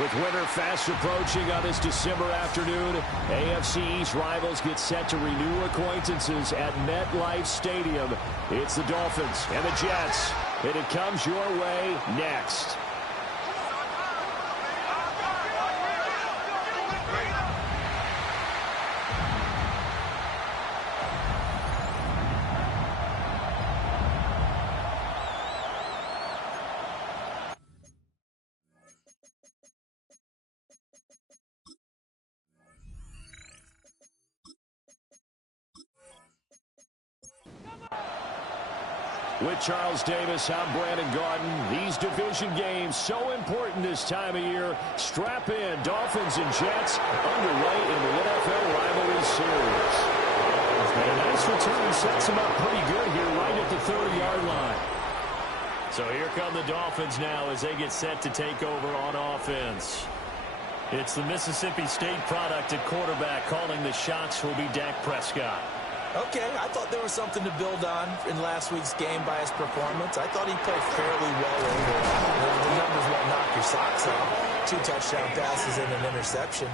With winter fast approaching on this December afternoon, AFC East rivals get set to renew acquaintances at MetLife Stadium. It's the Dolphins and the Jets, and it comes your way next. With Charles Davis, I'm Brandon Garden. These division games so important this time of year. Strap in. Dolphins and Jets underway in the NFL rivalry series. And a nice return sets them up pretty good here right at the 30-yard line. So here come the Dolphins now as they get set to take over on offense. It's the Mississippi State product at quarterback. Calling the shots will be Dak Prescott. Okay, I thought there was something to build on in last week's game by his performance. I thought he played fairly well overall. The numbers won't knock your socks off. 2 touchdown passes and an interception.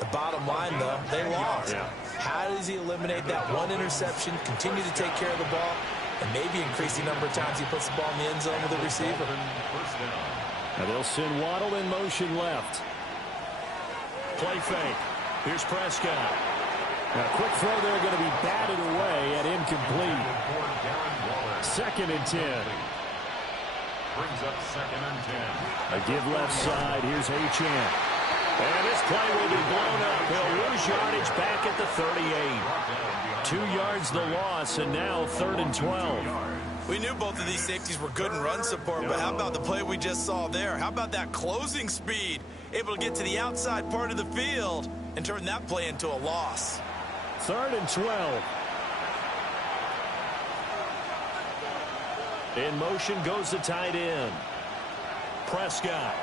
The bottom line, though, they lost. Yeah. How does he eliminate that one interception, continue to take care of the ball, and maybe increase the number of times he puts the ball in the end zone with the receiver? Now they'll send Waddle in motion left. Play fake. Here's Prescott. Now, a quick throw there going to be batted away and incomplete. 2nd and 10. Brings up 2nd and 10. A give left side. Here's Jin-X-Ken. And this play will be blown up. He'll lose yardage back at the 38. 2 yards the loss, and now 3rd and 12. We knew both of these safeties were good in run support, but how about the play we just saw there? How about that closing speed? Able to get to the outside part of the field and turn that play into a loss. 3rd and 12. In motion goes the tight end. Prescott.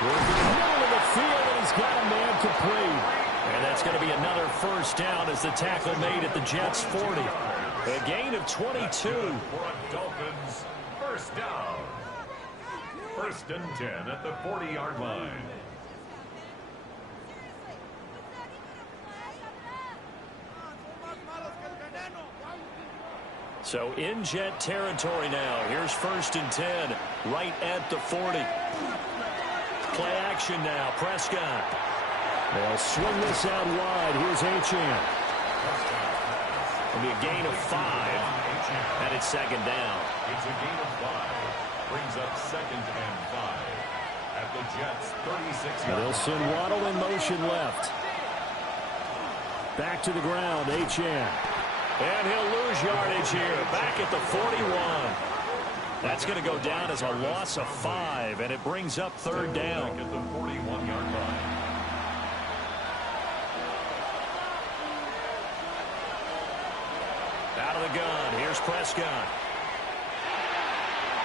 Working in the middle of the field, and he's got a man complete. And that's going to be another first down as the tackle made at the Jets' 40. A gain of 22. Dolphins, first down. 1st and 10 at the 40-yard line. So in Jet territory now. Here's 1st and 10 right at the 40. Play action now. Prescott. They'll swing this out wide. Here's Jin-X-Ken. It'll be a gain of 5. And it's 2nd down. It's a gain of 5. Brings up 2nd and 5. At the Jets' 36-yard line. They'll send Waddle in motion left. Back to the ground. Jin-X-Ken. And he'll lose yardage here, back at the 41. That's going to go down as a loss of 5, and it brings up 3rd down. Back at the 41-yard line. Out of the gun, here's Prescott.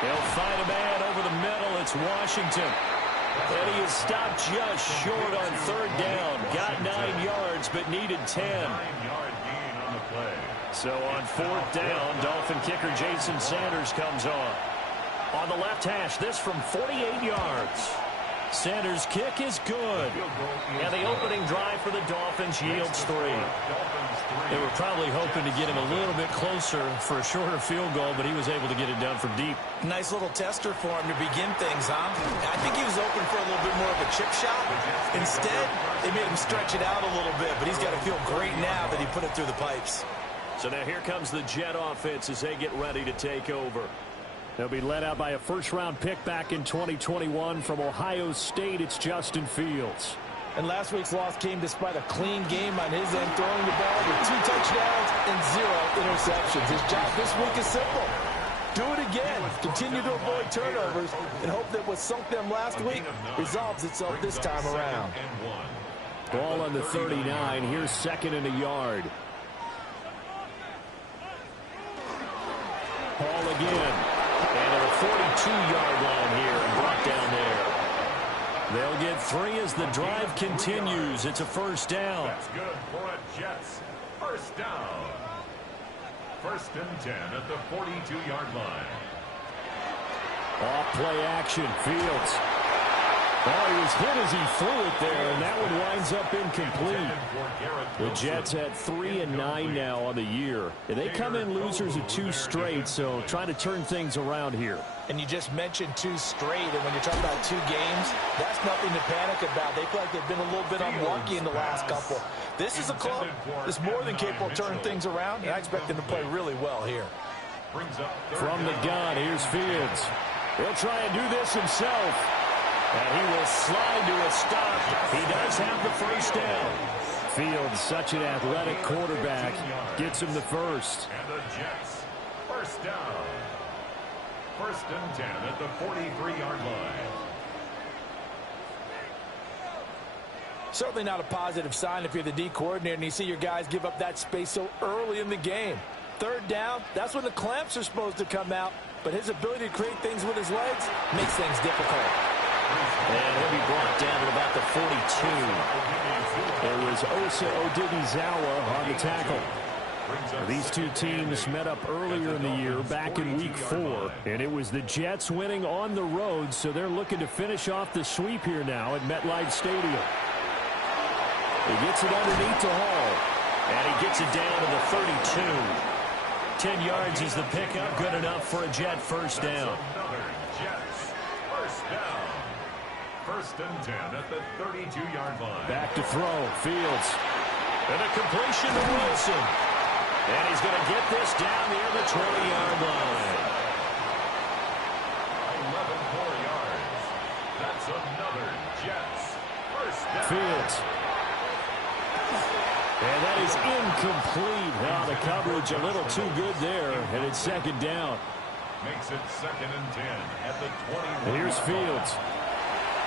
He'll find a man over the middle. It's Washington. And he is stopped just short on 3rd down. Got 9 yards, but needed 10. 9-yard gain on the play. So on 4th down, Dolphin kicker Jason Sanders comes on. On the left hash, this from 48 yards. Sanders' kick is good. And the opening drive for the Dolphins yields 3. They were probably hoping to get him a little bit closer for a shorter field goal, but he was able to get it done from deep. Nice little tester for him to begin things, huh? I think he was open for a little bit more of a chip shot. Instead, they made him stretch it out a little bit, but he's got to feel great now that he put it through the pipes. So now here comes the Jet offense as they get ready to take over. They'll be led out by a first-round pick back in 2021 from Ohio State. It's Justin Fields. And last week's loss came despite a clean game on his end, throwing the ball with 2 touchdowns and 0 interceptions. His job this week is simple. Do it again. Continue to avoid turnovers and hope that what sunk them last week resolves itself this time around. Ball on the 39. Here's 2nd and a yard. Ball again. And at the 42-yard line here and brought down there. They'll get 3 as the drive continues. It's a first down. That's good for a Jets. First down. 1st and 10 at the 42-yard line. Off play action. Fields. Oh, he was hit as he threw it there, and that one winds up incomplete. The Jets at 3-9 now on the year. And they come in losers of 2 straight, so trying to turn things around here. And you just mentioned 2 straight, and when you're talking about 2 games, that's nothing to panic about. They feel like they've been a little bit unlucky in the last couple. This is a club that's more than capable of turning things around, and I expect them to play really well here. From the gun, here's Fields. He'll try and do this himself. And he will slide to a stop. He does have the first down. Fields, such an athletic quarterback, gets him the first. And the Jets, first down. 1st and 10 at the 43-yard line. Certainly not a positive sign if you're the D coordinator and you see your guys give up that space so early in the game. 3rd down, that's when the clamps are supposed to come out. But his ability to create things with his legs makes things difficult. And he'll be brought down at about the 42. It was Osa Odighizuwa on the tackle. These 2 teams met up earlier in the year, back in Week 4. And it was the Jets winning on the road, so they're looking to finish off the sweep here now at MetLife Stadium. He gets it underneath to Hall. And he gets it down to the 32. 10 yards is the pickup, good enough for a Jet first down. Jets, first down. 1st and 10 at the 32-yard line. Back to throw, Fields. And a completion to Wilson. And he's going to get this down near the 20-yard line. 11 more yards. That's another Jets first down. Fields. And that is incomplete. Now the coverage a little too good there, and it's 2nd down. Makes it 2nd and 10 at the 20. And here's Fields.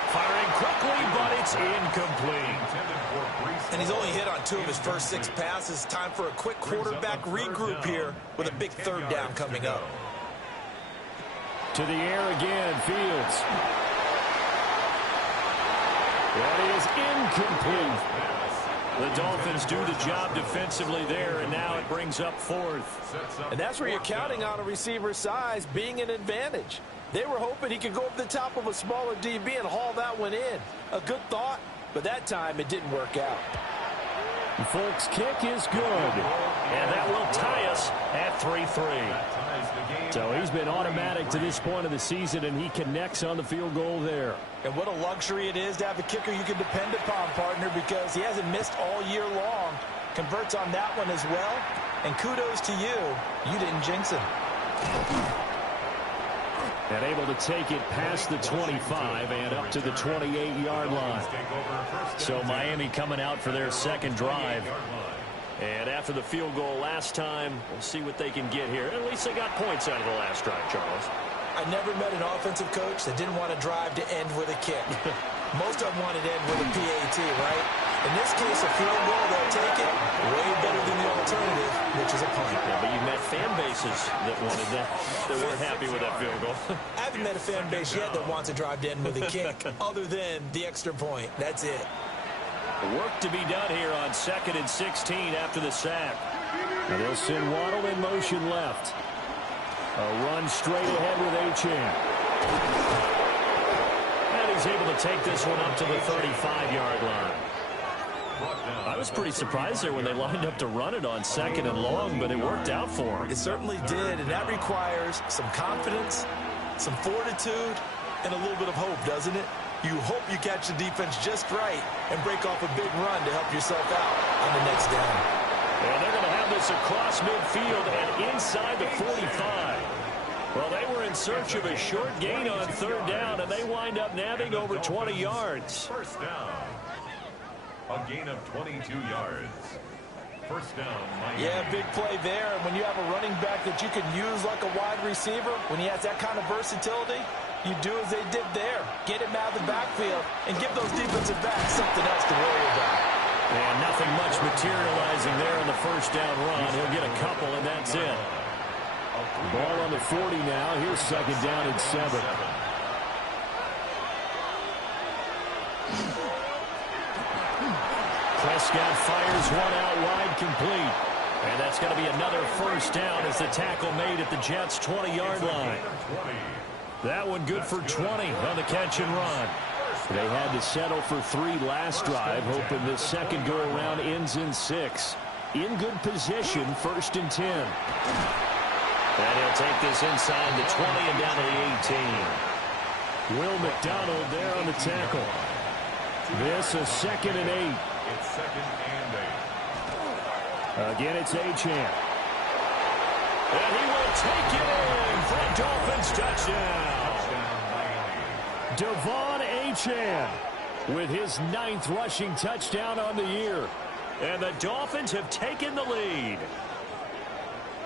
Firing quickly, but it's incomplete. And he's only hit on 2 of his first 6 passes. Time for a quick quarterback regroup here with a big 3rd down coming up. To the air again, Fields. That is incomplete. The Dolphins do the job defensively there, and now it brings up 4th. And that's where you're counting on a receiver's size being an advantage. They were hoping he could go up the top of a smaller DB and haul that one in. A good thought, but that time it didn't work out. Folks, kick is good. And that will tie us at 3-3. So he's been automatic to this point of the season, and he connects on the field goal there. And what a luxury it is to have a kicker you can depend upon, partner, because he hasn't missed all year long. Converts on that one as well. And kudos to you. You didn't jinx him. And able to take it past the 25 and up to the 28-yard line. So Miami coming out for their 2nd drive. And after the field goal last time, we'll see what they can get here. At least they got points out of the last drive, Charles. I never met an offensive coach that didn't want to drive to end with a kick. Most of them wanted to end with a PAT, right? In this case, a field goal, they'll take it way better than the alternative, which is a punt. Yeah, but you met fan bases that wanted that weren't happy with that field goal. I haven't met a fan base yet that wants to drive to end with a kick, other than the extra point. That's it. Work to be done here on 2nd and 16 after the sack. And they'll send Waddle in motion left. A run straight ahead with Achane. And he's able to take this one up to the 35-yard line. I was pretty surprised there when they lined up to run it on 2nd and long, but it worked out for him. It certainly did, and that requires some confidence, some fortitude, and a little bit of hope, doesn't it? You hope you catch the defense just right and break off a big run to help yourself out on the next down. And they're going to have this across midfield and inside the 45. Well, they were in search of a short gain on 3rd down, and they wind up nabbing over 20 yards. First down. A gain of 22 yards. First down, Miami. Yeah, big play there. And when you have a running back that you can use like a wide receiver, when he has that kind of versatility, you do as they did there. Get him out of the backfield and give those defensive backs something else to worry about. And nothing much materializing there on the first down run. He'll get a couple, and that's it. Ball on the 40 now. Here's 2nd down and 7. Prescott fires one out wide, complete. And that's going to be another first down as the tackle made at the Jets' 20-yard line. That one good for 20 on the catch and run. They had to settle for 3 last drive, hoping this second go-around ends in 6. In good position, 1st and 10. And he'll take this inside the 20 and down to the 18. Will McDonald there on the tackle. This a 2nd and 8. It's 2nd and 8. Again, it's Achane. And he will take it in for a Dolphins touchdown. Devon Achane with his 9th rushing touchdown on the year. And the Dolphins have taken the lead.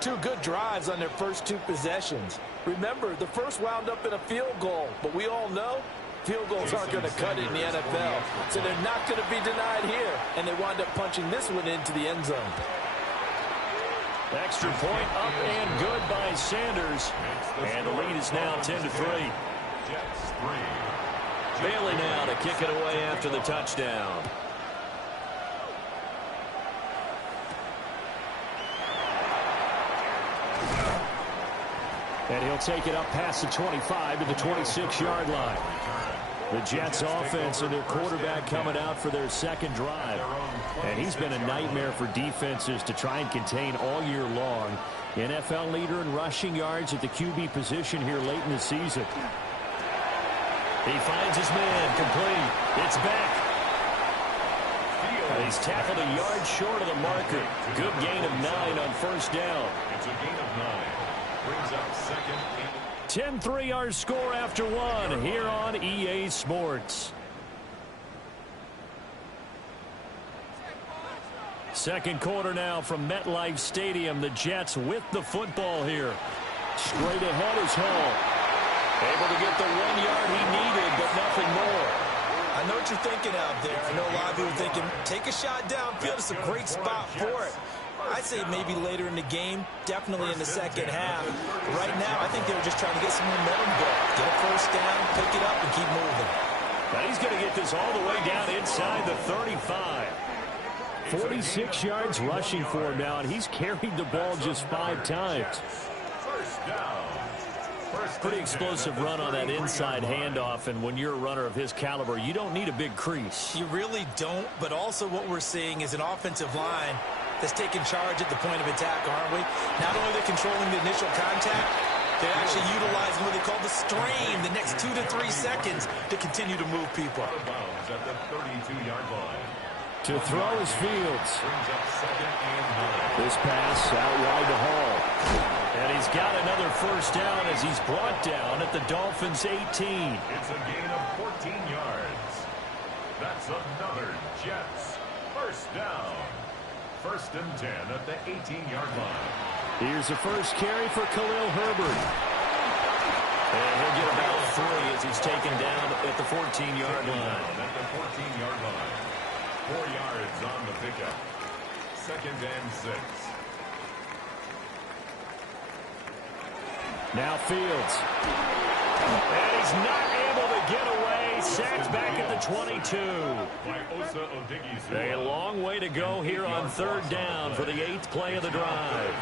2 good drives on their first 2 possessions. Remember, the first wound up in a field goal, but we all know field goals aren't going to cut it in the NFL, so they're not going to be denied here, and they wind up punching this one into the end zone. Extra point up and good by Sanders, and the lead is now 10-3. Jets 3. Bailey now to kick it away after the touchdown. And he'll take it up past the 25 to the 26-yard line. The Jets offense and their quarterback coming out for their second drive. And he's been a nightmare for defenses to try and contain all year long. NFL leader in rushing yards at the QB position here late in the season. He finds his man complete. It's back. And he's tackled a yard short of the marker. Good gain of 9 on 1st down. It's a gain of 9. Brings up 2nd and 10-3 our score after 1 here on EA Sports. Second quarter now from MetLife Stadium. The Jets with the football here. Straight ahead is Hall. Able to get the 1 yard he needed, but nothing more. I know what you're thinking out there. I know a lot of people are thinking, take a shot downfield. It's a great spot for it. I'd say maybe later in the game, definitely in the second half. Right now, I think they were just trying to get some momentum going. Get a first down, pick it up, and keep moving. Now he's going to get this all the way down inside the 35. 46 yards rushing for him now, and he's carried the ball just 5 times. First down. Pretty explosive run on that inside handoff, and when you're a runner of his caliber, you don't need a big crease. You really don't, but also what we're seeing is an offensive line that's taking charge at the point of attack, aren't we? Not only are they controlling the initial contact, they're actually utilizing what they call the strain, the next 2 to 3 seconds to continue to move people. Out of bounds at the 32-yard line. To throw his Fields. Brings up 2nd and 9. This pass out wide to Hall. And he's got another first down as he's brought down at the Dolphins' 18. It's a gain of 14 yards. That's another Jets first down. 1st and 10 at the 18-yard line. Here's the first carry for Khalil Herbert. And he'll get about 3 as he's taken down at the 14-yard line. At the 14-yard line. 4 yards on the pickup. 2nd and 6. Now Fields. And he's not able to get away. Sacked back at the 22. A long way to go here on 3rd down for the 8th play of the drive.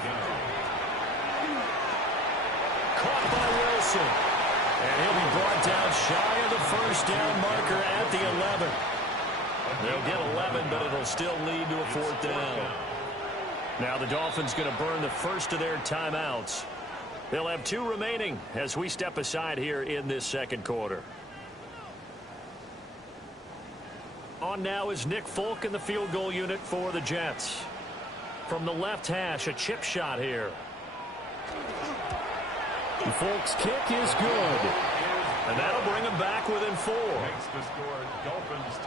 Caught by Wilson. And he'll be brought down shy of the first down marker at the 11. They'll get 11, but it'll still lead to a 4th down. Now the Dolphins going to burn the first of their timeouts. They'll have 2 remaining as we step aside here in this second quarter. On now is Nick Folk in the field goal unit for the Jets. From the left hash, a chip shot here. Folk's kick is good. And that'll bring them back within 4.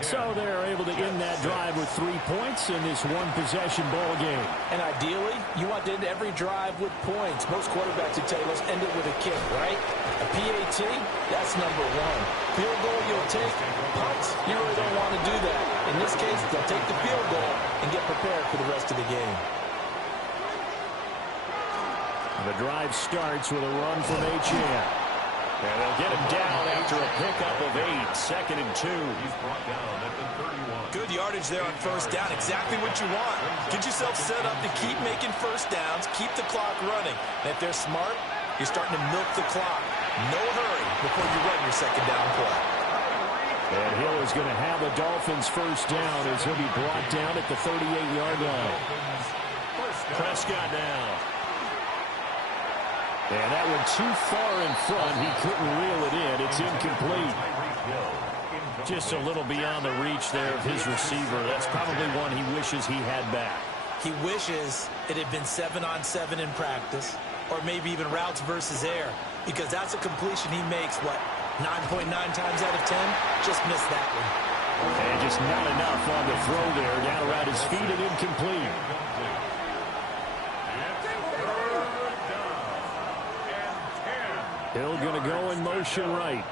So they're able to end that drive with 3 points in this one-possession ball game. And ideally, you want to end every drive with points. Most quarterbacks would tell you, let's end it with a kick, right? A PAT, that's number 1. Field goal you'll take. Punts, you really don't want to do that. In this case, they'll take the field goal and get prepared for the rest of the game. The drive starts with a run from Achane. And they'll get him down after a pickup of 8. 2nd and 2. He's brought down at the 31. Good yardage there on first down. Exactly what you want. Get yourself set up to keep making first downs. Keep the clock running. And if they're smart, you're starting to milk the clock. No hurry before you run your second down play. And Hill is going to have the Dolphins first down as he'll be brought down at the 38-yard line. Prescott now. And that went too far in front. He couldn't reel it in. It's incomplete. Just a little beyond the reach there of his receiver. That's probably one he wishes he had back. He wishes it had been 7-on-7 in practice, or maybe even routes versus air, because that's a completion he makes, what, 9.9 times out of 10? Just missed that one. And just not enough on the throw there. Down around his feet and incomplete. Hill going to go in motion right.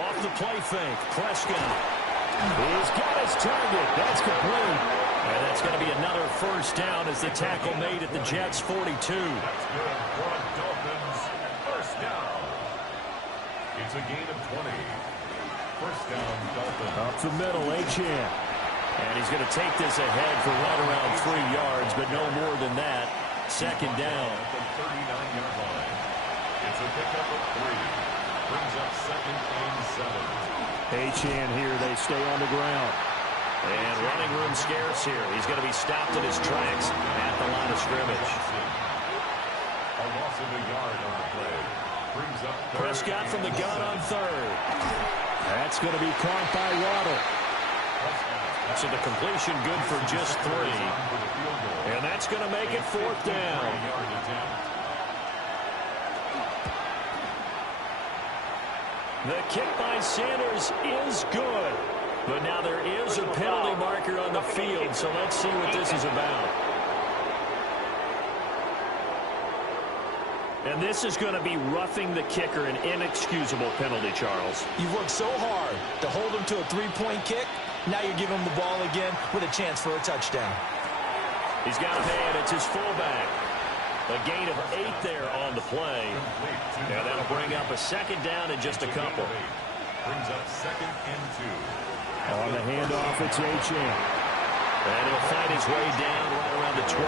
Off the play fake, Prescott. He's got his target. That's complete. And that's going to be another first down as the tackle made at the Jets' 42. That's good for the Dolphins. First down. It's a gain of 20. First down, Dolphins. Up the middle, Chen. And he's going to take this ahead for right around 3 yards, but no more than that. Second down. At the 39-yard line. It's a pickup of 3. Brings up second and 7. Chen here, they stay on the ground. And running room scarce here. He's going to be stopped in his tracks at the line of scrimmage. A loss of a yard on the play. Brings up Prescott from the gun on third. That's going to be caught by Waddle. So the completion good for just 3. And that's going to make it fourth down. The kick by Sanders is good. But now there is a penalty marker on the field, so let's see what this is about. And this is going to be roughing the kicker, an inexcusable penalty, Charles. You've worked so hard to hold him to a 3-point kick. Now you're giving him the ball again with a chance for a touchdown. He's got a man. It's his fullback. A gain of 8 there on the play. Now that'll bring up a second down in just a couple. Brings up second and 2. On the handoff, it's Chen. And he'll find his way down right around the 12.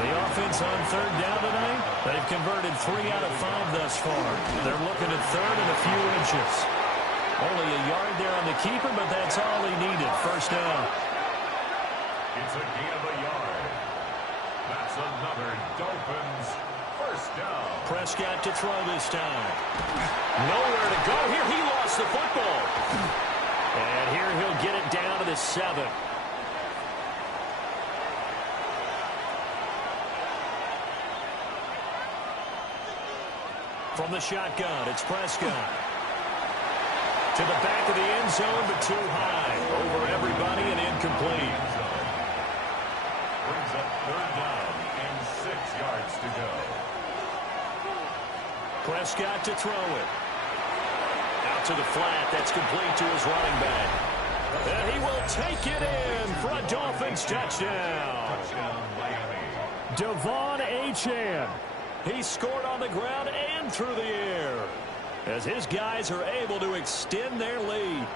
The offense on third down tonight, they've converted 3 out of 5 thus far. They're looking at third and a few inches. Only a yard there on the keeper, but that's all he needed. First down. It's a gain of a yard. That's another Dolphins first down. Prescott to throw this time. Nowhere to go. Here he lost the football. And here he'll get it down to the 7. From the shotgun, it's Prescott. To the back of the end zone, but too high. Over everybody and incomplete. Brings up third down and 6 yards to go. Prescott to throw it. Out to the flat. That's complete to his running back. And he will take it in for a Dolphins touchdown. Touchdown, Miami. Devon Chen. He scored on the ground and through the air as his guys are able to extend their lead.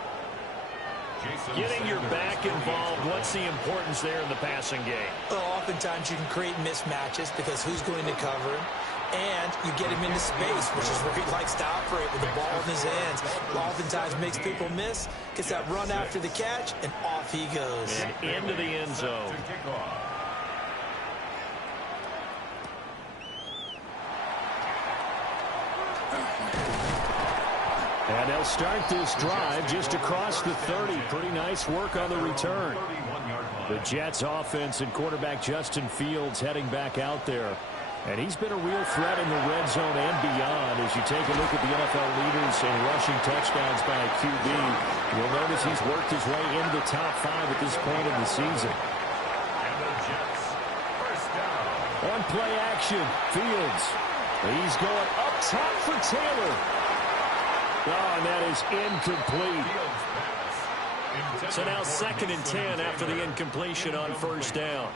Getting your back involved, what's the importance there in the passing game? Well, oftentimes you can create mismatches because who's going to cover him? And you get him into space, which is where he likes to operate with the ball in his hands. Oftentimes makes people miss, gets that run after the catch, and off he goes. And into the end zone. To kick off. And they'll start this drive just across the 30. Pretty nice work on the return. The Jets offense and quarterback Justin Fields heading back out there. And he's been a real threat in the red zone and beyond. As you take a look at the NFL leaders in rushing touchdowns by a QB, you'll notice he's worked his way into the top 5 at this point in the season. And the Jets first down. On play action, Fields. He's going up top for Taylor. Oh, and that is incomplete. So now second and 10 after the incompletion on first down.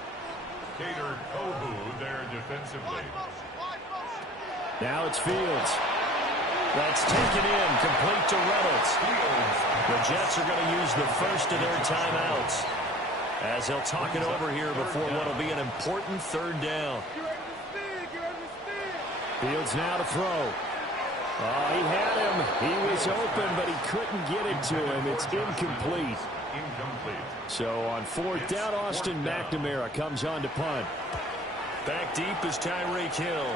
Cater Kobu there defensively. Now it's Fields. That's taken in, complete to Reynolds. The Jets are going to use the first of their timeouts as they'll talk it over here before what will be an important third down. Fields now to throw. Oh, he had him. He was open, but he couldn't get it to him. It's incomplete. So on fourth down, Austin McNamara comes on to punt. Back deep is Tyreek Hill.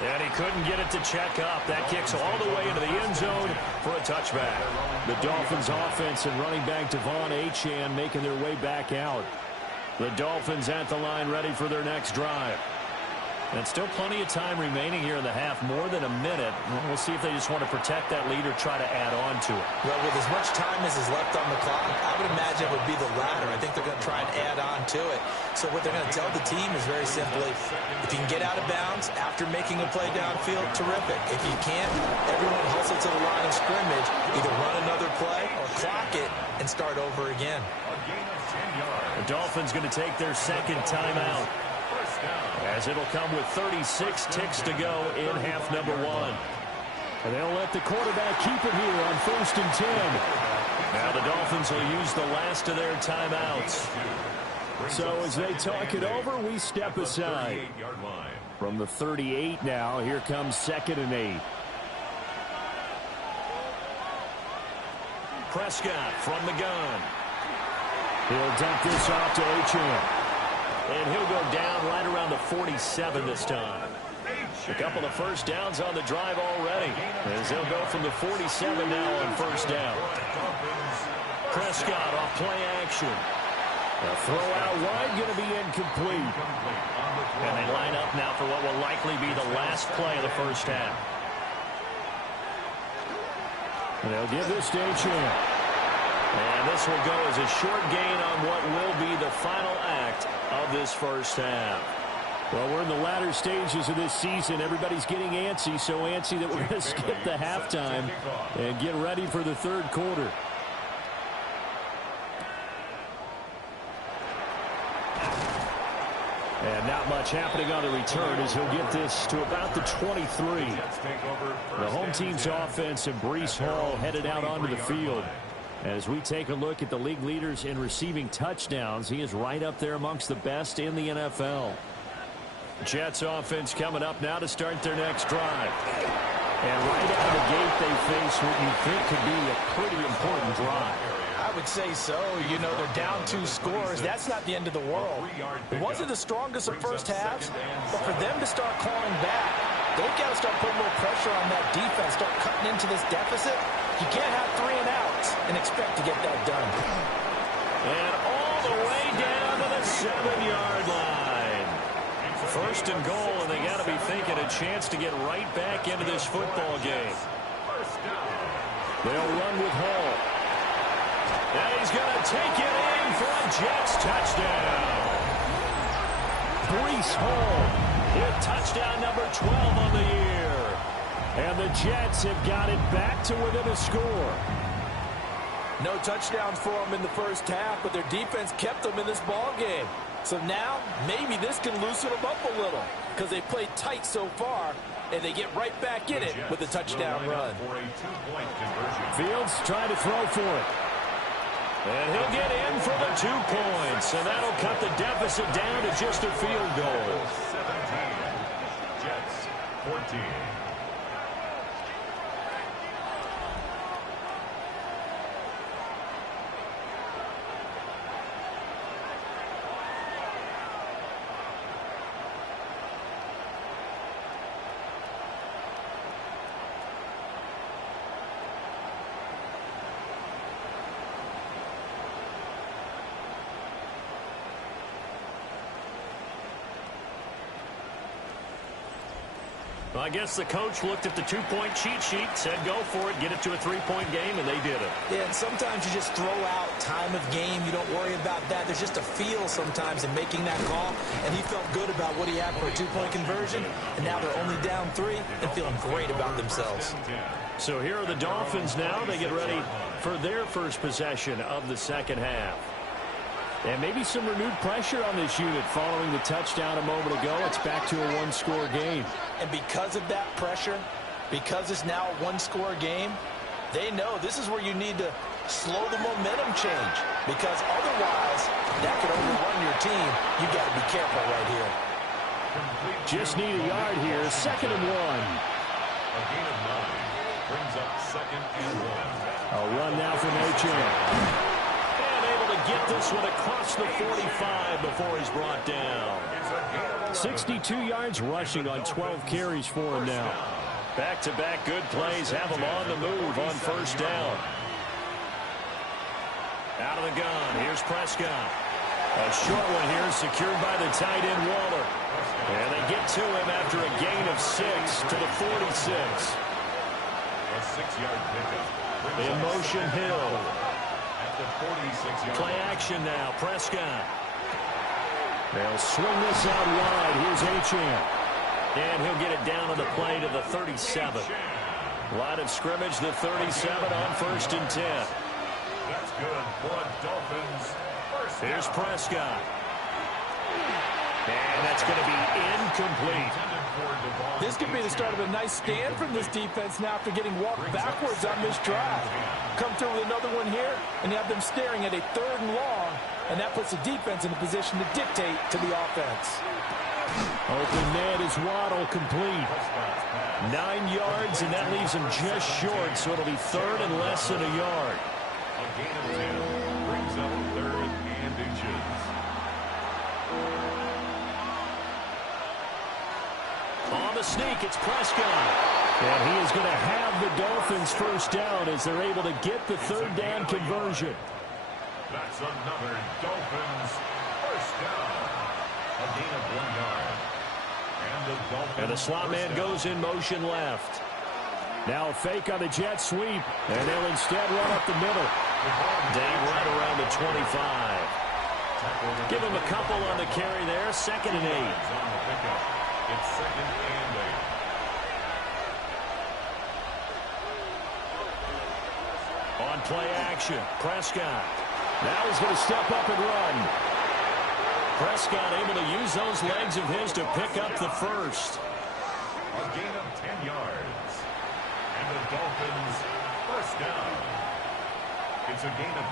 And he couldn't get it to check up. That kicks all the way into the end zone for a touchback. The Dolphins offense and running back Devon Achane making their way back out. The Dolphins at the line ready for their next drive. And still plenty of time remaining here in the half, more than a minute. We'll see if they just want to protect that lead or try to add on to it. Well, with as much time as is left on the clock, I would imagine it would be the latter. I think they're going to try and add on to it. So what they're going to tell the team is very simply, if you can get out of bounds after making a play downfield, terrific. If you can't, everyone hustle to the line of scrimmage, either run another play or clock it and start over again. The Dolphins going to take their second timeout, as it'll come with 36 ticks to go in half number one. And they'll let the quarterback keep it here on 1st and 10. Now the Dolphins will use the last of their timeouts. So as they talk it over, we step aside. From the 38 now, here comes 2nd and 8. Prescott from the gun. He'll dump this off to Achane. And he'll go down right around the 47 this time. A couple of first downs on the drive already, as they'll go from the 47 now on first down. Prescott off play action. A throw out wide, going to be incomplete. And they line up now for what will likely be the last play of the first half. And they'll give this to Achane. And this will go as a short gain on what will be the final act of this first half. Well, we're in the latter stages of this season. Everybody's getting antsy, so antsy that we're going to skip the halftime and get ready for the third quarter. And not much happening on the return as he'll get this to about the 23. The home team's offense and Breece Hall headed out onto the field. As we take a look at the league leaders in receiving touchdowns, he is right up there amongst the best in the NFL. Jets offense coming up now to start their next drive. And right out of the gate, they face what you think could be a pretty important drive. I would say so. You know, they're down 2 scores. That's not the end of the world. It wasn't the strongest of first halves, but for them to start clawing back, they've got to start putting a little pressure on that defense, start cutting into this deficit. You can't have 3 and outs and expect to get that done. And all the way down to the 7-yard line. First and goal, and they got to be thinking a chance to get right back into this football game. They'll run with Hall. And he's going to take it in for a Jets touchdown. Breece Hall hit touchdown number 12 on the year. And the Jets have got it back to within a score. No touchdowns for them in the first half, but their defense kept them in this ball game. So now, maybe this can loosen them up a little, because they played tight so far, and they get right back in it with a touchdown run. Fields trying to throw for it. And he'll get in for the 2 points, and that'll cut the deficit down to just a field goal. 17, Jets 14. Well, I guess the coach looked at the 2-point cheat sheet, said go for it, get it to a 3-point game, and they did it. Yeah, and sometimes you just throw out time of game. You don't worry about that. There's just a feel sometimes in making that call, and he felt good about what he had for a 2-point conversion, and now they're only down 3 and feeling great about themselves. So here are the Dolphins now. They get ready for their first possession of the second half. And maybe some renewed pressure on this unit following the touchdown a moment ago. It's back to a 1-score game. And because of that pressure, because it's now a 1-score game, they know this is where you need to slow the momentum change, because otherwise that could overrun your team. You got to be careful right here. Just need a yard here. 2nd and 1. A gain of 9 brings up 2nd and 1. A run now from H.N. And able to get this one across the 45 before he's brought down. 62 yards rushing on 12 carries for him now. Back-to-back good plays have him on the move on first down. Out of the gun, here's Prescott. A short one here secured by the tight end Waller. And they get to him after a gain of 6 to the 46. A 6-yard pickup. In motion, Hill. At the 46-yard Play action now, Prescott. They'll swing this out wide. Here's H.N. And he'll get it down on the play to the 37. Line of scrimmage, the 37 on 1st and 10. That's good for a Dolphins first down. Here's Prescott. And that's going to be incomplete. This could be the start of a nice stand from this defense now after getting walked backwards on this drive. Come through with another one here, and you have them staring at a 3rd and long, and that puts the defense in a position to dictate to the offense. Open man is Waddle, complete. 9 yards, and that leaves him just short, so it'll be 3rd and less than a yard. A gain of 10 brings up 3rd and inches. On the sneak, it's Prescott. And he is going to have the Dolphins first down as they're able to get the 3rd down conversion. That's another Dolphins first down. A gain of 1 yard. And the slot man goes in motion left. Now a fake on the jet sweep, and they'll instead run up the middle. Down right around the 25. Give him a couple on the carry there. 2nd and 8. It's 2nd and 8. On play action, Prescott. Now he's going to step up and run. Prescott able to use those legs of his to pick up the first. A gain of 10 yards. And the Dolphins first down. It's a gain of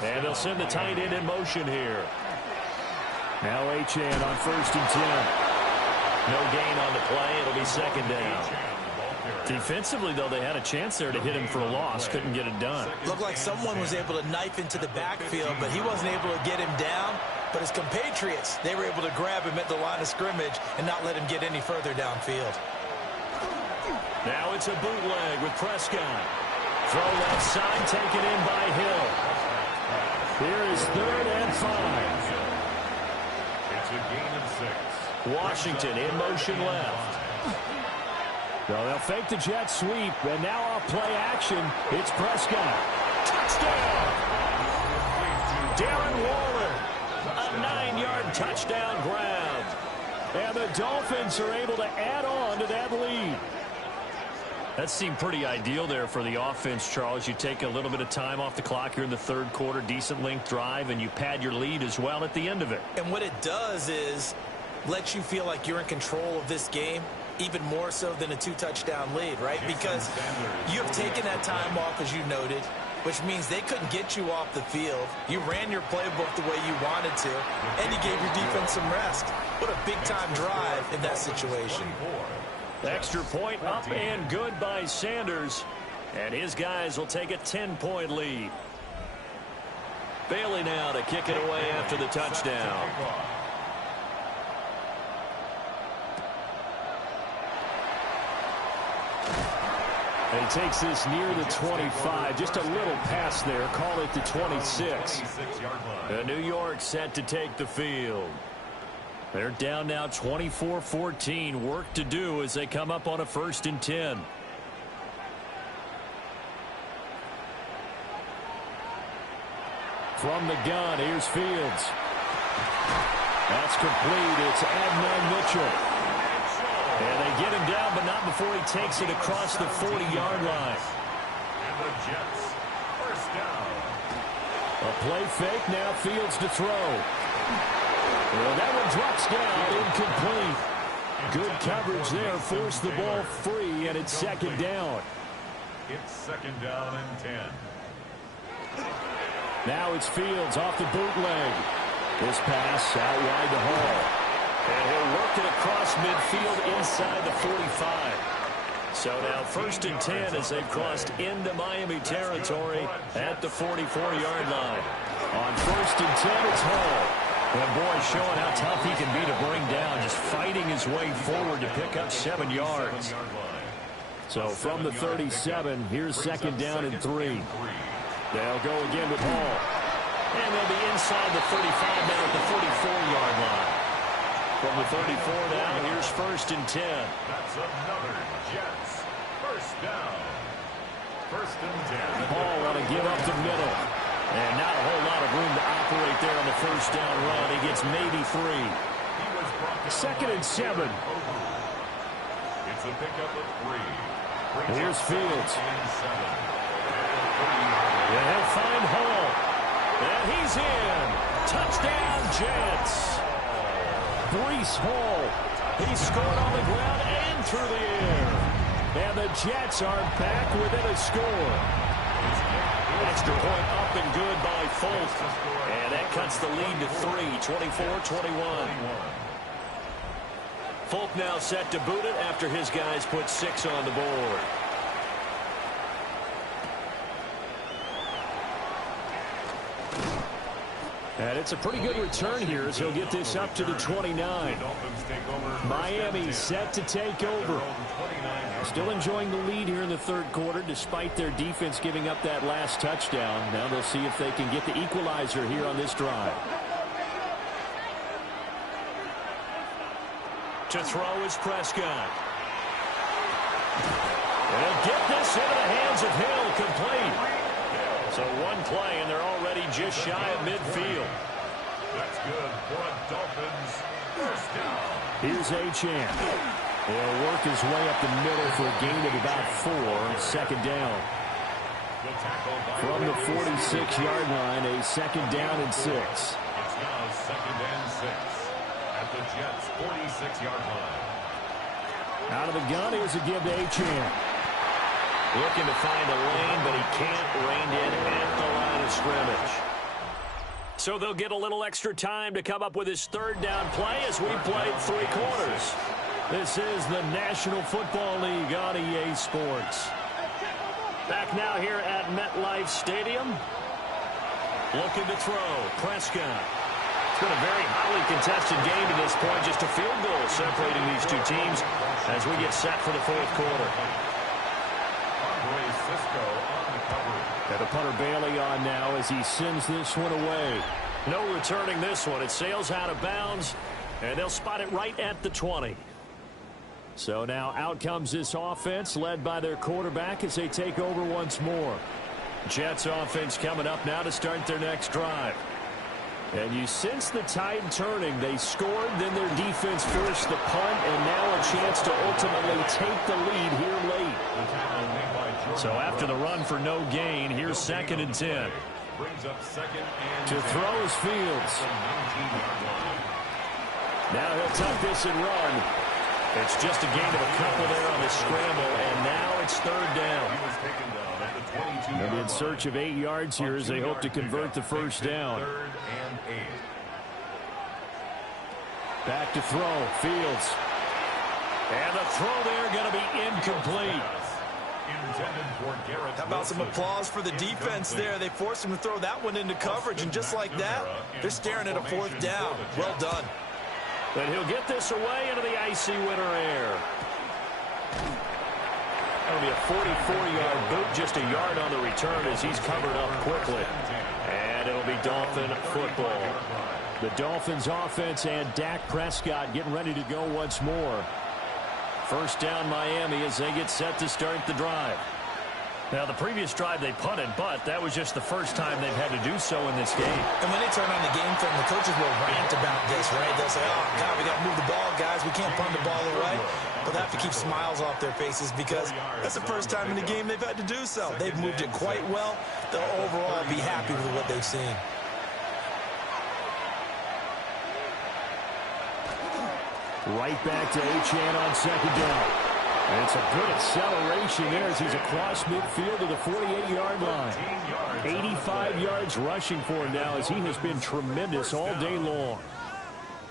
10. And they'll send the tight end in motion here. Now H.N. on 1st and 10. No gain on the play. It'll be 2nd down. Defensively, though, they had a chance there to hit him for a loss. Couldn't get it done. Looked like someone was able to knife into the backfield, but he wasn't able to get him down. But his compatriots, they were able to grab him at the line of scrimmage and not let him get any further downfield. Now it's a bootleg with Prescott. Throw left side, taken in by Hill. Here is 3rd and 5. It's a gain of 6. Washington in motion left. So they'll fake the jet sweep, and now off play action, it's Prescott. Touchdown! Darren Waller, a 9-yard touchdown grab. And the Dolphins are able to add on to that lead. That seemed pretty ideal there for the offense, Charles. You take a little bit of time off the clock here in the 3rd quarter, decent length drive, and you pad your lead as well at the end of it. And what it does is let you feel like you're in control of this game, even more so than a 2-touchdown lead, right? Because you have taken that time off, as you noted, which means they couldn't get you off the field. You ran your playbook the way you wanted to, and you gave your defense some rest. What a big-time drive in that situation. Extra point up and good by Sanders. And his guys will take a 10-point lead. Bailey now to kick it away after the touchdown. And he takes this near the 25. Just a little pass there. Call it the 26. New York set to take the field. They're down now 24-14. Work to do as they come up on a 1st and 10. From the gun, here's Fields. That's complete. It's Adnan Mitchell. And they get him down, but not before he takes it across the 40-yard line. And the Jets first down. A play fake, now Fields to throw. Well, that one drops down, incomplete. Good coverage there, forced the ball free, and it's 2nd down. It's 2nd down and 10. Now it's Fields off the bootleg. This pass out wide to Hall. And he'll work it across midfield inside the 45. So now 1st and 10 as they've crossed into Miami territory at the 44-yard line. On 1st and 10, it's Hall. And boy, showing how tough he can be to bring down, just fighting his way forward to pick up 7 yards. So from the 37, here's 2nd down and 3. They'll go again with Hall. And they'll be inside the 35 now at the 44-yard line. From the 34 now, here's 1st and 10. That's another Jets. 1st down. 1st and 10. Hall want to give up the middle. And not a whole lot of room to operate there on the 1st down run. He gets maybe 3. 2nd and 7. It's a pickup of 3. Here's Fields. And he'll find Hall. And he's in. Touchdown, Jets. Breece Hall. He scored on the ground and through the air. And the Jets are back within a score. Extra point up and good by Folk. And that cuts the lead to 3, 24-21. Folk now set to boot it after his guys put 6 on the board. And it's a pretty good return here as he'll get this up to the 29. Miami set to take over. Still enjoying the lead here in the 3rd quarter despite their defense giving up that last touchdown. Now they'll see if they can get the equalizer here on this drive. To throw is Prescott. And he'll get this into the hands of Hill, complete. So one play, and they're already just shy of midfield. That's good for a Dolphins 1st down. Here's Jin-X-Ken. He'll work his way up the middle for a gain of about 4, 2nd down. From the 46-yard line, a 2nd down and 6. It's now 2nd and 6 at the Jets' 46-yard line. Out of the gun, here's a give to Jin-X-Ken. Looking to find a lane, but he can't rein in at the line of scrimmage. So they'll get a little extra time to come up with his 3rd down play as we played 3 quarters. This is the National Football League on EA Sports. Back now here at MetLife Stadium. Looking to throw. Prescott. It's been a very highly contested game to this point. Just a field goal separating these two teams as we get set for the 4th quarter. And the punter Bailey on now as he sends this one away. No returning this one. It sails out of bounds, and they'll spot it right at the 20. So now out comes this offense led by their quarterback as they take over once more. Jets offense coming up now to start their next drive. And you sense the tide turning. They scored, then their defense forced the punt, and now a chance to ultimately take the lead here late. So after the run for no gain, here's 2nd and 10. To throw is Fields. Now he'll tuck this and run. It's just a gain of a couple there on the scramble, and now it's 3rd down. They'll be in search of 8 yards here as they hope to convert the 1st down. Back to throw, Fields. And the throw there going to be incomplete. How about some applause for the defense there? They forced him to throw that one into coverage, and just like that, they're staring at a 4th down. Well done. But he'll get this away into the icy winter air. That'll be a 44-yard boot, just a yard on the return as he's covered up quickly. And it'll be Dolphin football. The Dolphins offense and Dak Prescott getting ready to go once more. 1st down Miami as they get set to start the drive. Now, the previous drive they punted, but that was just the first time they've had to do so in this game. And when they turn on the game film, the coaches will rant about this, right? They'll say, oh, God, we got to move the ball, guys. We can't punt the ball away. But they have to keep smiles off their faces because that's the first time in the game they've had to do so. They've moved it quite well. They'll overall be happy with what they've seen. Right back to Jin-X-Ken on 2nd down. And it's a good acceleration there as he's across midfield to the 48-yard line. 85 yards rushing for him now as he has been tremendous all day long.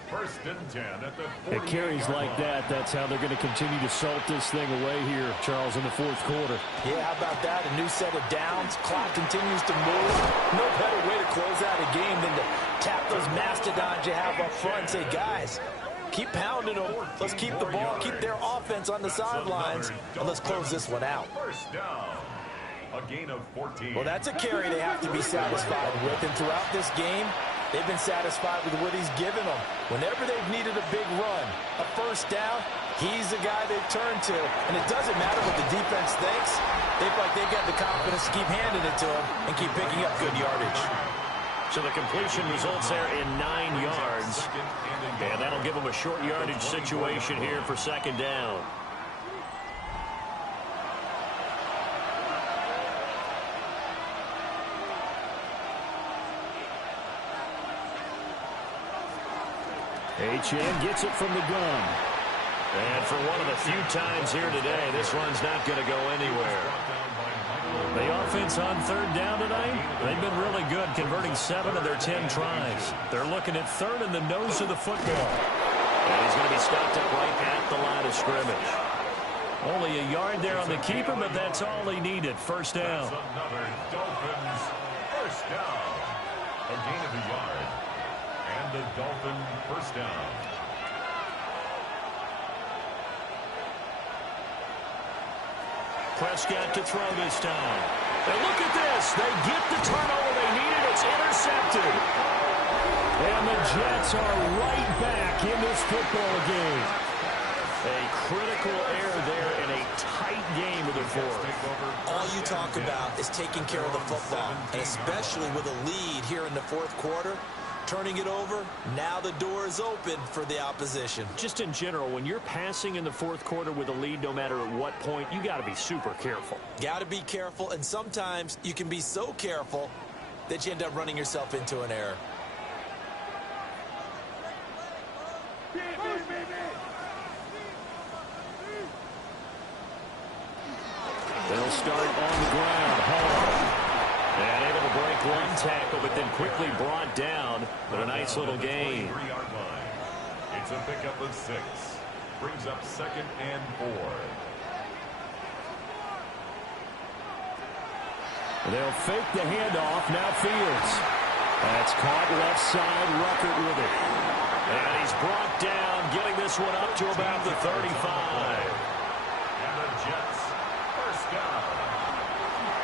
First and 10 at the 48-yard It carries like that. That's how they're going to continue to salt this thing away here, Charles, in the fourth quarter. Yeah, how about that? A new set of downs. Clock continues to move. No better way to close out a game than to tap those mastodons you have up front and say, guys, keep pounding them. Let's keep the ball, keep their offense on the sidelines, and let's close this one out. First down. A gain of 14. Well, that's a carry they have to be satisfied with, and throughout this game, they've been satisfied with what he's given them. Whenever they've needed a big run, a first down, he's the guy they've turned to. And it doesn't matter what the defense thinks. They feel like they've got the confidence to keep handing it to him and keep picking up good yardage. So the completion results there in 9 yards. And that'll give them a short yardage situation here for second down. H.N. gets it from the gun. And for one of the few times here today, this run's not going to go anywhere. The offense on third down tonight, they've been really good, converting 7 of their 10 tries. They're looking at third in the nose of the football. And he's going to be stopped up right at the line of scrimmage. Only a yard there on the keeper, but that's all he needed. First down. That's another Dolphins first down. A gain of a yard. And the Dolphin first down. Prescott to throw this time. And look at this. They get the turnover they needed. It's intercepted. And the Jets are right back in this football game. A critical error there in a tight game of the fourth. All you talk about is taking care of the football, and especially with a lead here in the fourth quarter. Turning it over, now the door is open for the opposition. Just in general, when you're passing in the fourth quarter with a lead, no matter at what point, you got to be super careful. Got to be careful, and sometimes you can be so careful that you end up running yourself into an error. They'll start on the ground hard. And able to break one tackle, but then quickly brought down. But a nice little gain. 23-yard line. It's a pickup of 6. Brings up second and 4. They'll fake the handoff. Now Fields. That's caught left side. Ruckert with it. And he's brought down, getting this one up to about the 35. And the Jets first down.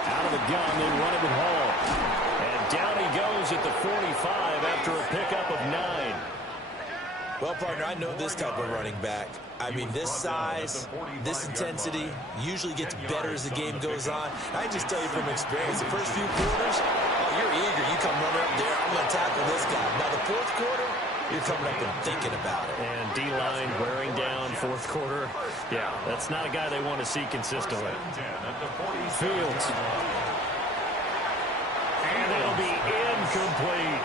Out of the gun, they run it with Hall. And down he goes at the 45 after a pickup of 9. Well, partner, I know this type of running back. I mean, this size, this intensity usually gets better as the game goes on. I just tell you from experience, the first few quarters, you're eager. You come running up there, I'm going to tackle this guy. Now, the fourth quarter, you're coming up and thinking about it. And D-line wearing down fourth quarter. Yeah, that's not a guy they want to see consistently. Fields. And it'll be incomplete.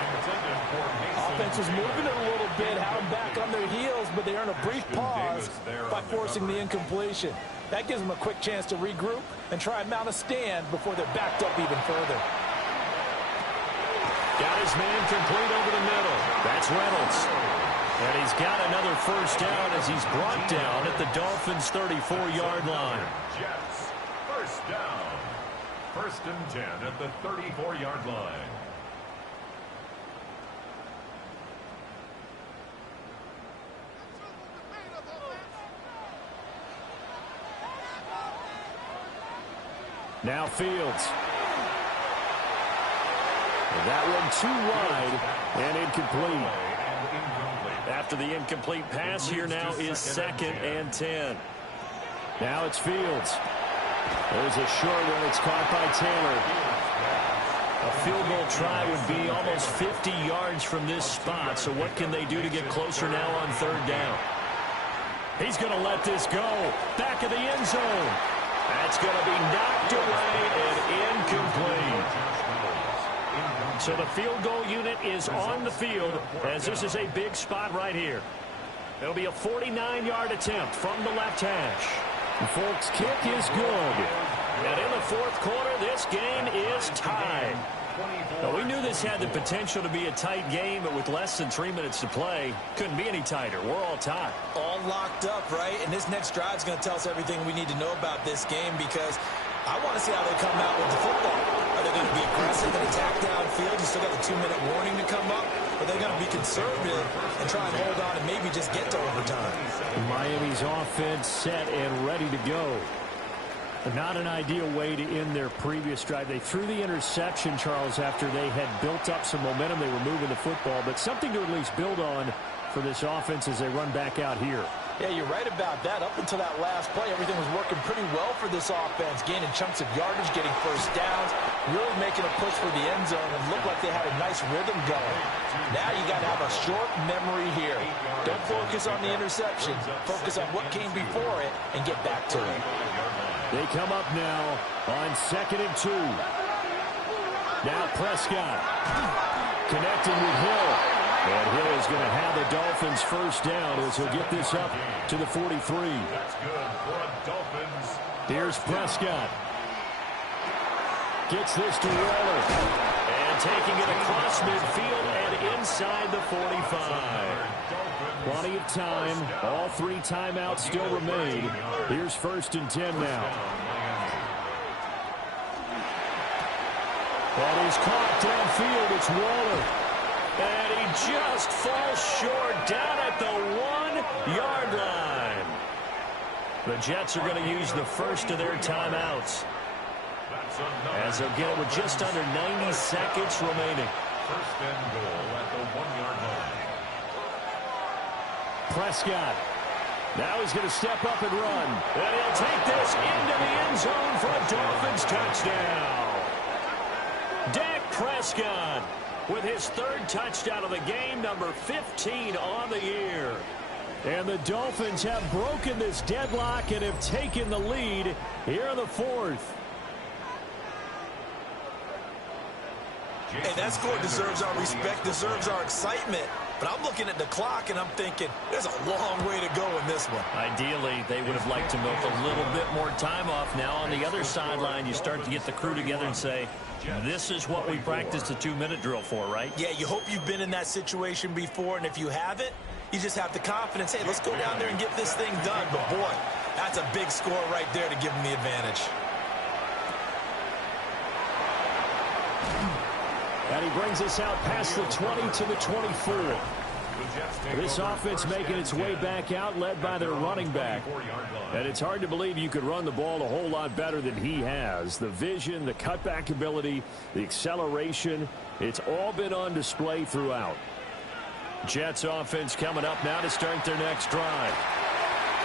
Offense was moving it a little bit, had them back on their heels, but they earn a brief pause by forcing the incompletion. That gives them a quick chance to regroup and try and mount a stand before they're backed up even further. Got his man complete over the middle. That's Reynolds. And he's got another first down as he's brought down at the Dolphins' 34-yard line. Jets first down. First and 10 at the 34-yard line. Now Fields. That one too wide and incomplete. After the incomplete pass, here now is second and 10. Now it's Fields. There's a short one. It's caught by Taylor. A field goal try would be almost 50 yards from this spot. So what can they do to get closer now on third down? He's going to let this go. Back of the end zone. That's going to be knocked away and incomplete. So the field goal unit is on the field as this is a big spot right here. It'll be a 49-yard attempt from the left hash. The Folks' kick is good. And in the fourth quarter, this game is tied. Well, we knew this had the potential to be a tight game, but with less than 3 minutes to play, couldn't be any tighter. We're all tied. All locked up, right? And this next drive is going to tell us everything we need to know about this game, because I want to see how they come out with the football. Are they going to be aggressive and attack downfield? You still got the 2-minute warning to come up. Are they going to be conservative and try and hold on and maybe just get to overtime? Miami's offense set and ready to go. Not an ideal way to end their previous drive. They threw the interception, Charles, after they had built up some momentum. They were moving the football, but something to at least build on for this offense as they run back out here. Yeah, you're right about that. Up until that last play, everything was working pretty well for this offense, gaining chunks of yardage, getting first downs, really making a push for the end zone, and looked like they had a nice rhythm going. Now you got to have a short memory here. Don't focus on the interception. Focus on what came before it and get back to it. They come up now on 2nd and 2. Now Prescott connecting with Hill. And Hill is going to have the Dolphins first down as he'll get this up to the 43. That's good for a Dolphins. Here's Prescott. Gets this to Waller. And taking it across midfield and inside the 45. Plenty of time. All 3 timeouts still remain. Here's 1st and 10 now. That is caught downfield. It's Waller. And he just falls short down at the 1-yard line. The Jets are going to use the first of their timeouts, as they'll get it with just under 90 seconds remaining. First and goal at the 1-yard line. Prescott. Now he's going to step up and run. And he'll take this into the end zone for a Dolphins touchdown. Dak Prescott with his 3rd touchdown of the game, number 15 on the year. And the Dolphins have broken this deadlock and have taken the lead here in the 4th. Hey, that score deserves our respect, deserves our excitement. But I'm looking at the clock, and I'm thinking there's a long way to go in this one. Ideally, they would have liked to milk a little bit more time off. Now, on the other sideline, you start to get the crew together and say, this is what we practiced a 2-minute drill for, right? Yeah, you hope you've been in that situation before, and if you haven't, you just have the confidence, hey, let's go down there and get this thing done. But, boy, that's a big score right there to give them the advantage. And he brings us out past the 20 to the 24. This offense making its way back out, led by their running back. And it's hard to believe you could run the ball a whole lot better than he has. The vision, the cutback ability, the acceleration, it's all been on display throughout. Jets offense coming up now to start their next drive.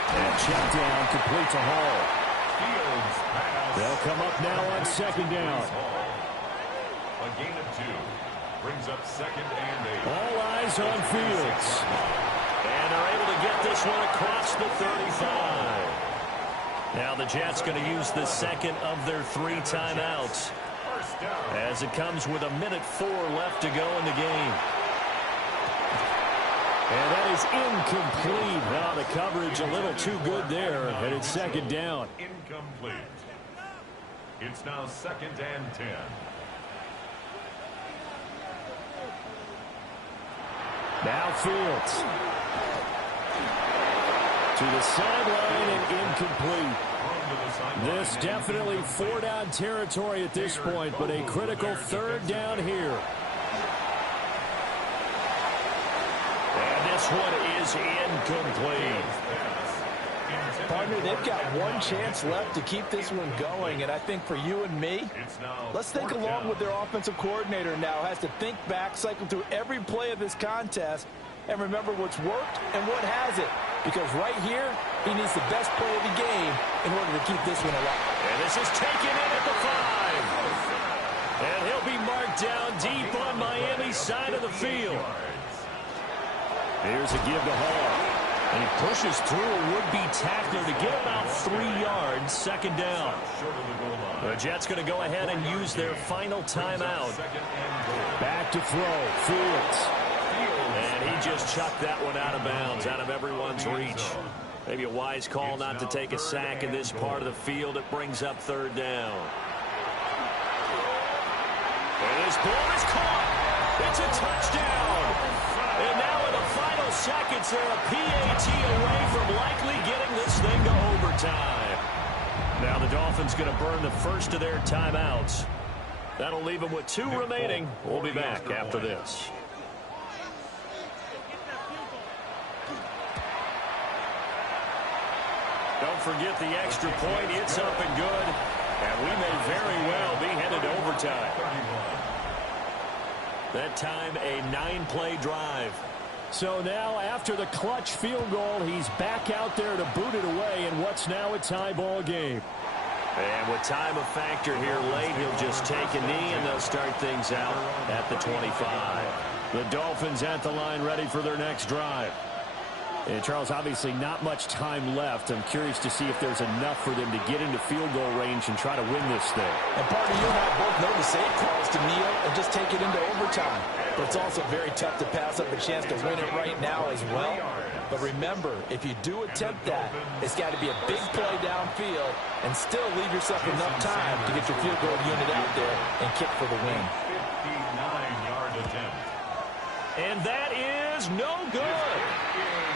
And check down, complete to Hall. They'll come up now on 2nd down. A gain of 2 brings up 2nd and 8. All eyes on Fields. And they're able to get this one across the 35. Now the Jets going to use the 2nd of their 3 timeouts, as it comes with 1:04 left to go in the game. And that is incomplete. Now the coverage a little too good there, and it's 2nd down. Incomplete. It's now 2nd and 10. Now Fields. To the sideline and incomplete. This definitely 4-down territory at this point, but a critical 3rd down here. And this one is incomplete. Partner, they've got one chance left to keep this one going, and I think for you and me, let's think along with their offensive coordinator now. Has to think back, cycle through every play of this contest, and remember what's worked and what hasn't. Because right here, he needs the best play of the game in order to keep this one alive. And this is taken in at the 5. And he'll be marked down deep on Miami's side of the field. Here's a give to Hall. And he pushes through a would-be tackler to get about 3 yards, 2nd down. The Jets going to go ahead and use their final timeout. Back to throw. Fields. And he just chucked that one out of bounds, out of everyone's reach. Maybe a wise call not to take a sack in this part of the field. It brings up 3rd down. And this ball is caught. It's a touchdown. And now in the final seconds, they're a PAT away from likely getting this thing to overtime. Now the Dolphins going to burn the first of their timeouts. That'll leave them with 2 remaining. We'll be back after this. Don't forget the extra point. It's up and good. And we may very well be headed to overtime. That time, a 9-play drive. So now, after the clutch field goal, he's back out there to boot it away in what's now a tie ball game. And with time a factor here late, he'll just take a knee, and they'll start things out at the 25. The Dolphins at the line ready for their next drive. And Charles, obviously not much time left. I'm curious to see if there's enough for them to get into field goal range and try to win this thing. And partner, you and I both know the save calls to kneel and just take it into overtime. But it's also very tough to pass up a chance to win it right now as well. But remember, if you do attempt that, it's got to be a big play downfield and still leave yourself enough time to get your field goal unit out there and kick for the win. 59-yard attempt. And that is no good.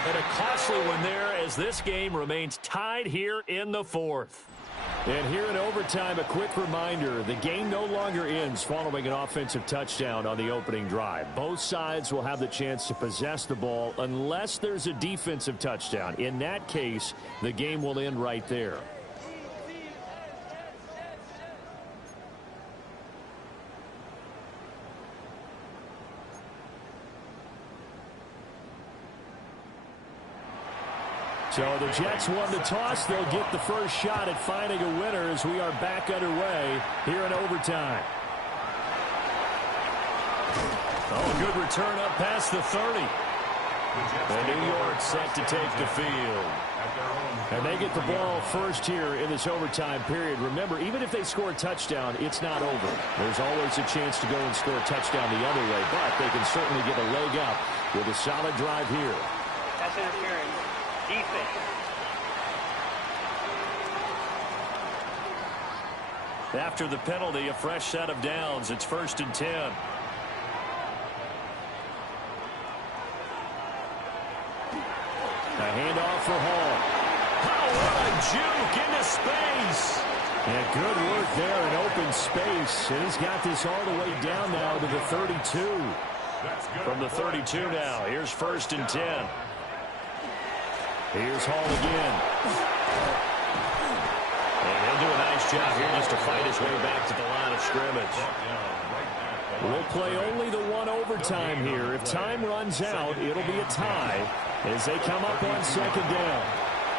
And a costly one there as this game remains tied here in the 4th. And here in overtime, a quick reminder, the game no longer ends following an offensive touchdown on the opening drive. Both sides will have the chance to possess the ball unless there's a defensive touchdown. In that case, the game will end right there. So the Jets won the toss. They'll get the first shot at finding a winner as we are back underway here in overtime. Oh, good return up past the 30. And New York set to take the field. And they get the ball first here in this overtime period. Remember, even if they score a touchdown, it's not over. There's always a chance to go and score a touchdown the other way, but they can certainly get a leg up with a solid drive here. That's interference. Defense. After the penalty, a fresh set of downs. It's 1st and 10. A handoff for Hall. Oh, what a juke into space. And good work there in open space. And he's got this all the way down now to the 32. From the 32 now, here's 1st and 10. Here's Hall again. And he'll do a nice job here just to fight his way back to the line of scrimmage. We'll play only the 1 overtime here. If time runs out, it'll be a tie as they come up on 2nd down.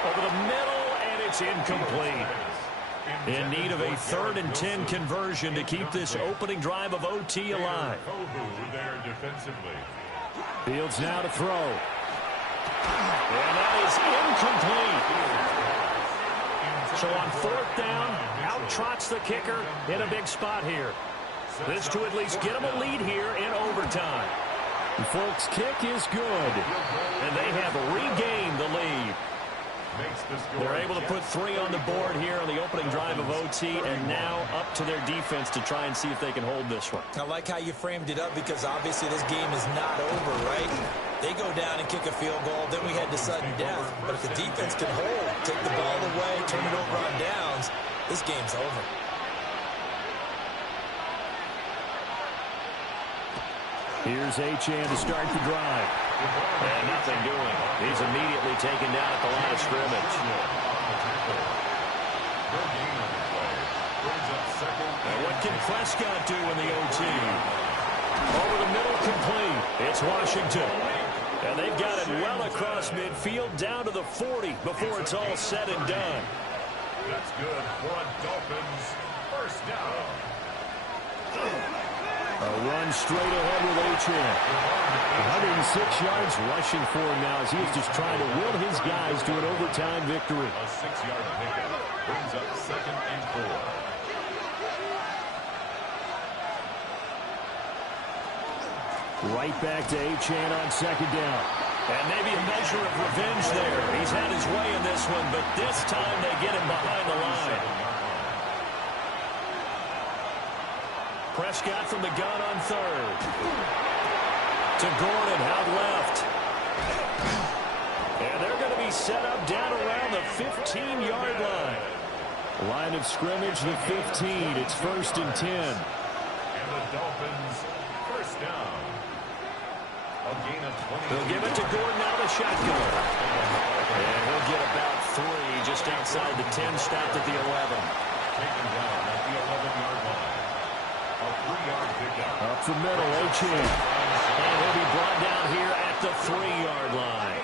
Over the middle, and it's incomplete. In need of a 3rd and 10 conversion to keep this opening drive of OT alive. Fields now to throw. And that is incomplete. So on 4th down, out trots the kicker in a big spot here. This to at least get them a lead here in overtime. The Folks' kick is good. And they have regained the lead. They're able to put 3 on the board here on the opening drive of OT, and now up to their defense to try and see if they can hold this one. I like how you framed it up because obviously this game is not over, right? They go down and kick a field goal, then we head to sudden death. But if the defense can hold, take the ball away, turn it over on downs, this game's over. Here's Achane to start the drive. And nothing doing. He's immediately taken down at the line of scrimmage. And what can Prescott do in the OT? Over the middle, complete. It's Washington. And they've got it well across midfield down to the 40 before it's all said and done. That's good for a Dolphins first down. A run straight ahead with Achane. 106 yards rushing for him now as he is just trying to will his guys to an overtime victory. A 6-yard pickup brings up 2nd and 4. Right back to Achane on 2nd down. And maybe a measure of revenge there. He's had his way in this one, but this time they get him behind the line. Prescott from the gun on third. To Gordon, out left. And they're going to be set up down around the 15-yard line. Line of scrimmage, the 15. It's 1st and 10. And the Dolphins first down. A gain of 20. They'll give it to Gordon out of the shotgun. And he'll get about 3 just outside the 10, stopped at the 11. Taken down at the 11-yard line. A 3-yard pickup. Up the middle, Jin-X-Ken. And he'll be brought down here at the 3-yard line.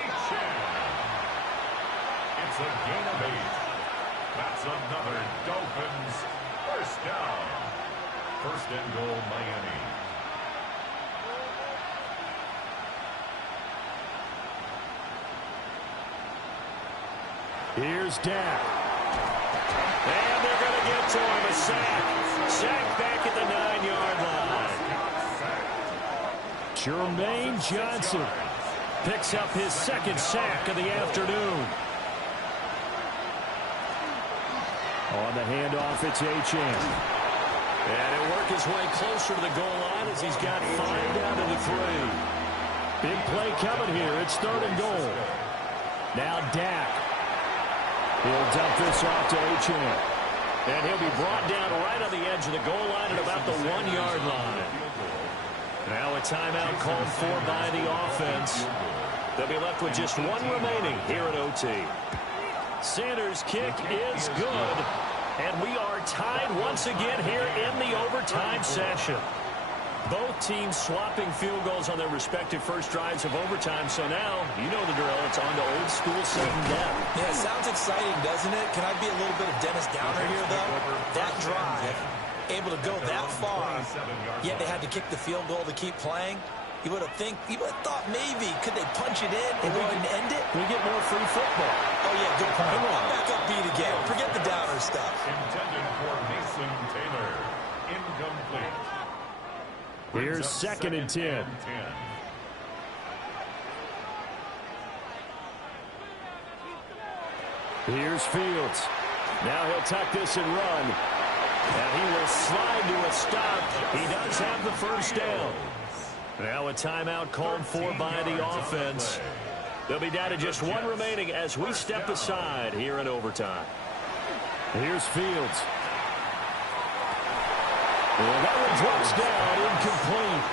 It's a gain of 8. That's another Dolphins first down. 1st and goal, Miami. Here's Dak. And they're going to get to him. A sack. Sack back at the 9-yard line. Jermaine Johnson Picks up his 2nd sack of the afternoon. On the handoff, it's Jin-X-Ken. And he'll work his way closer to the goal line as he's got 5 down to the 3. Big play coming here. It's 3rd and goal. Now Dak. He'll dump this off to Jin-X-Ken. And he'll be brought down right on the edge of the goal line at about the 1-yard line. Now a timeout called for by the offense. They'll be left with just 1 remaining here at OT. Sanders' kick is good. And we are tied once again here in the overtime session. Both teams swapping field goals on their respective first drives of overtime. So now, you know the drill. It's on to old school sudden death. Yeah, it sounds exciting, doesn't it? Can I be a little bit of Dennis Downer here, though? That drive, able to go that far, yet they had to kick the field goal to keep playing. You would have thought maybe, could they punch it in and go ahead and end it? We get more free football. Oh, yeah, good point. I'm back up beat again. Forget the Downer stuff. Intended for Mason Taylor. Incomplete. Here's 2nd and 10. Here's Fields. Now he'll tuck this and run. And he will slide to a stop. He does have the first down. Now a timeout called for by the offense. They'll be down to just 1 remaining as we step aside here in overtime. Here's Fields. Well, that one drops down, incomplete.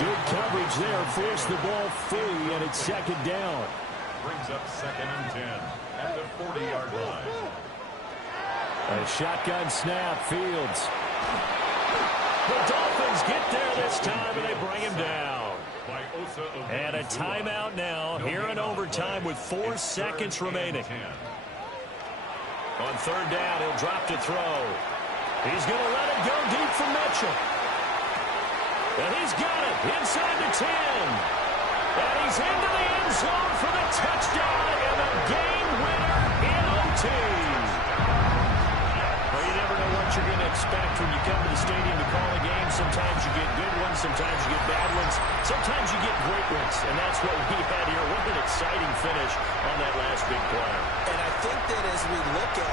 Good coverage there, forced the ball free, and it's 2nd down. Brings up 2nd and 10 at the 40-yard line. A shotgun snap, Fields. The Dolphins get there this time, and they bring him down. And a timeout now here in overtime with 4 seconds remaining. On 3rd down, he'll drop to throw. He's going to let it go deep for Mitchell. And he's got it inside the 10. And he's into the end zone for the touchdown and the game winner in OT. Well, you never know what you're going to expect when you come to the stadium to call a game. Sometimes you get good ones, sometimes you get bad ones, sometimes you get great ones. And that's what we had here. What an exciting finish on that last big play. And I think that as we look at